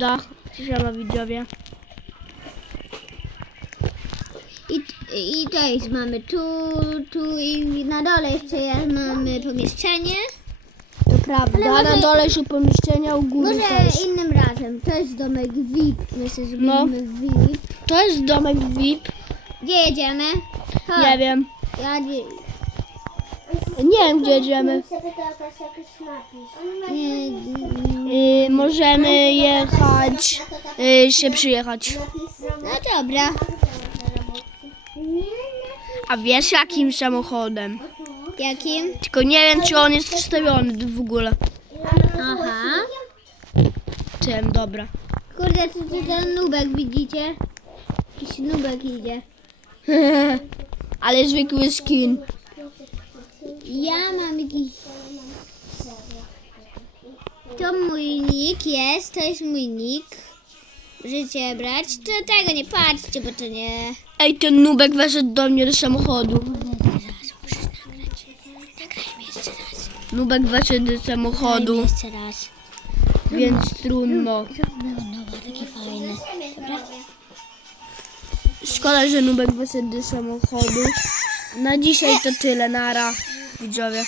Dach, siema widzowie. I, I to jest, mamy tu, tu i na dole jeszcze jest, mamy pomieszczenie. To prawda, Ale może- na dole są pomieszczenia, u góry Może też. innym razem. To jest domek VIP. Myślę, że No. VIP. To jest domek VIP, Gdzie jedziemy? Chodź. nie wiem. Ja nie, wiem gdzie jedziemy. możemy jechać, y, się przyjechać. no dobra. A wiesz jakim samochodem? Jakim? Tylko nie wiem czy on jest wstawiony w ogóle. Aha. Czym, dobra. Kurde, co to ten nubek widzicie? Jakiś nubek idzie. Ale zwykły skin. Ja mam jakiś... To mój nick jest, to jest mój nick. Możecie brać. To tego nie patrzcie, bo to nie... Ej, ten nubek weszedł do mnie do samochodu. Nubek weszedł do samochodu, jeszcze raz. więc trudno. No, no. Dobra. Szkoda, że Nubek wyszedł do samochodu. Na dzisiaj to tyle, nara, widzowie.